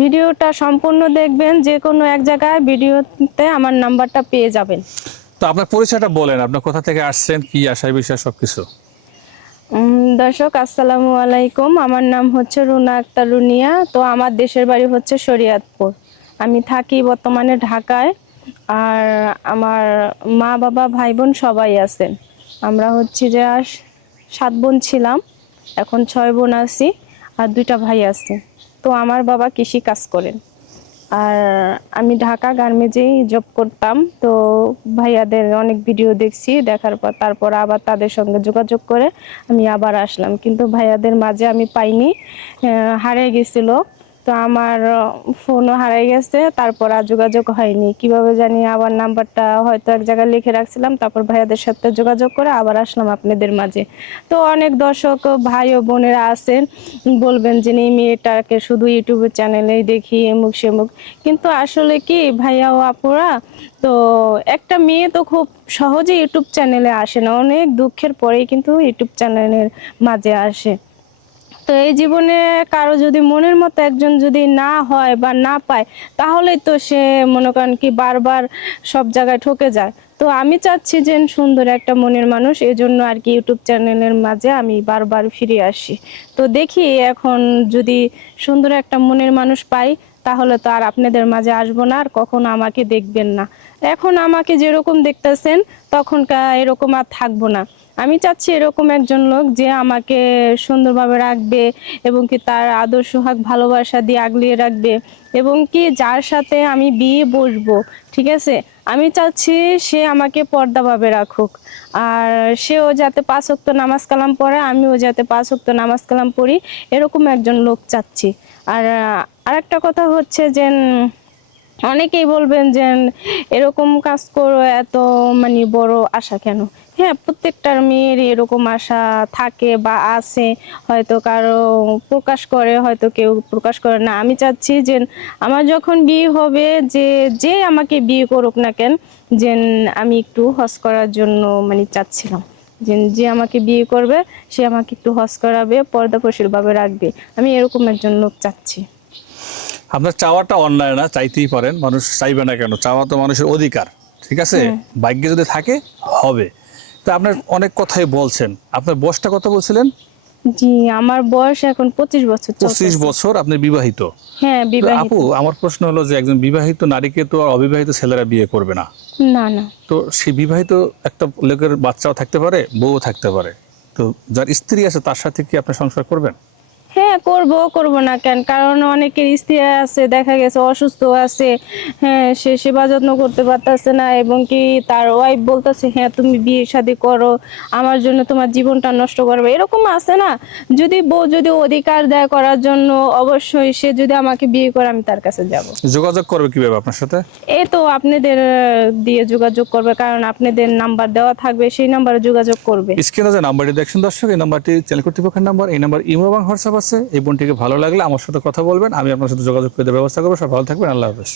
ভিডিওটা সম্পূর্ণ দেখবেন যে কোনো এক জায়গায় ভিডিওতে আমার নাম্বারটা পেয়ে যাবেন। তো আপনার পরিচয়টা বলেন আপনার কোথা থেকে আসছেন কি আশায় বিষয় সবকিছু? দর্শক আসসালামু আলাইকুম। আমার নাম হচ্ছে রুনা আক্তার রুনিয়া। তো আমার দেশের বাড়ি হচ্ছে শরিয়াতপুর। আমি থাকি বর্তমানে ঢাকায়। আর আমার মা বাবা ভাই বোন সবাই আছেন। আমরা হচ্ছে যে সাত বোন ছিলাম। এখন ছয় বোন আছি। আর দুইটা ভাই আছে। তো আমার বাবা কৃষি কাজ করেন। আর আমি ঢাকা গার্মেজেই জব করতাম। তো ভাইয়াদের অনেক ভিডিও দেখছি, দেখার পর তারপর আবার তাদের সঙ্গে যোগাযোগ করে আমি আবার আসলাম। কিন্তু ভাইয়াদের মাঝে আমি পাইনি হারিয়ে গেছিল। তো আমার ফোনও হারিয়ে গেছে, তারপর আর যোগাযোগ হয়নি। কীভাবে জানি আবার নাম্বারটা হয়তো এক জায়গায় লিখে রাখছিলাম, তারপর ভাইয়াদের সাথে যোগাযোগ করে আবার আসলাম আপনাদের মাঝে। তো অনেক দর্শক, ভাই ও বোনেরা আছেন, বলবেন যে এই মেয়েটাকে শুধু ইউটিউবের চ্যানেলেই দেখি, এমুক সেমুক। কিন্তু আসলে কি, ভাইয়া ও আপুরা, তো একটা মেয়ে তো খুব সহজে ইউটিউব চ্যানেলে আসে না, অনেক দুঃখের পরেই কিন্তু ইউটিউব চ্যানেলের মাঝে আসে। তো এই জীবনে কারও যদি মনের মতো একজন যদি না হয় বা না পায় তাহলে তো সে মনে করেন কি বারবার সব জায়গায় ঠকে যায়। তো আমি চাচ্ছি যে সুন্দর একটা মনের মানুষ এই জন্য আর কি ইউটিউব চ্যানেলের মাঝে আমি বারবার ফিরে আসি। তো দেখি এখন যদি সুন্দর একটা মনের মানুষ পাই, তাহলে তো আর আপনাদের মাঝে আসব না, আর কখনো আমাকে দেখবেন না। এখন আমাকে যেরকম দেখতেছেন তখন এরকম আর থাকব না। আমি চাচ্ছি এরকম একজন লোক যে আমাকে সুন্দরভাবে রাখবে এবং কি তার আদর সোহাগ ভালোবাসা দিয়ে আগলিয়ে রাখবে এবং কি যার সাথে আমি বিয়ে বসবো, ঠিক আছে? আমি চাচ্ছি সে আমাকে পর্দাভাবে রাখুক। আর সেও যাতে পাঁচ ওয়াক্ত নামাজ কালাম পড়ে, আমিও যাতে পাঁচ ওয়াক্ত নামাজ কালাম পড়ি, এরকম একজন লোক চাচ্ছি। আর, আরেকটা কথা হচ্ছে যে, অনেকেই বলবেন যে, এরকম কাজ করো, এত মানে বড় আশা কেন? হ্যাঁ প্রত্যেকটার মেয়ের এরকম আশা থাকে বা আছে। হয়তো কারও প্রকাশ করে হয়তো কেউ প্রকাশ করে না। আমি চাচ্ছি যে আমার যখন বিয়ে হবে যে যে আমাকে বিয়ে করুক না কেন যে আমি একটু হজ করার জন্য মানে চাচ্ছিলাম। যে যে আমাকে বিয়ে করবে সে আমাকে একটু হজ করাবে পর্দাপ্রশীলভাবে রাখবে। আমি এরকম একজন লোক চাচ্ছি। আপনার চাওয়াটা অন্যায় না চাইতেই পারেন। মানুষ চাইবে না কেন? চাওয়া তো মানুষের অধিকার ঠিক আছে? ভাগ্যে যদি থাকে হবে। তো আপনার অনেক কথাই বলছেন। আপনার বয়সটা কত বলছিলেন? জি আমার বয়স এখন পঁচিশ বছর পঁচিশ। বছর আপনি বিবাহিত। হ্যাঁ বিবাহিত। আপু আমার প্রশ্ন হলো যে একজন বিবাহিত নারীকে তো আর অবিবাহিত ছেলেরা বিয়ে করবে না। না না। তো সেই বিবাহিত একটা লোকের বাচ্চাও থাকতে পারে বউও থাকতে পারে। তো যার স্ত্রী আছে তার সাথে কি আপনি সংসার করবেন? হ্যাঁ করব করব না কেন? কারণ অনেকের স্ত্রী আছে দেখা গেছে অসুস্থ আছে হ্যাঁ সে সেবা যত্ন করতে পারতেছে না এবং কি তার ওয়াইফ বলতেছে হ্যাঁ তুমি বিয়ে শাদি করো আমার জন্য তোমার জীবনটা নষ্ট করবে। এরকম আছে না? যদি বউ যদি অধিকার দেয় করার জন্য অবশ্যই সে যদি আমাকে বিয়ে করে আমি তার কাছে যাব। যোগাযোগ করবে কীভাবে আপনার সাথে? এই তো আপনাদের দিয়ে যোগাযোগ করবে কারণ আপনাদের নাম্বার দেওয়া থাকবে সেই নাম্বারে যোগাযোগ করবে। স্ক্রিনে যে নাম্বারটি দেখছেন দর্শক এই নাম্বারটি চ্যানেল কর্তৃপক্ষের নাম্বার এই নাম্বার ইমো এবং হোয়াটসঅ্যাপ আছে। এই বোনটিকে ভালো লাগলে আমার সাথে কথা বলবেন। আমি আপনার সাথে যোগাযোগ করে দেওয়ার ব্যবস্থা করব। সব ভালো থাকবেন। আল্লাহ হাফেজ।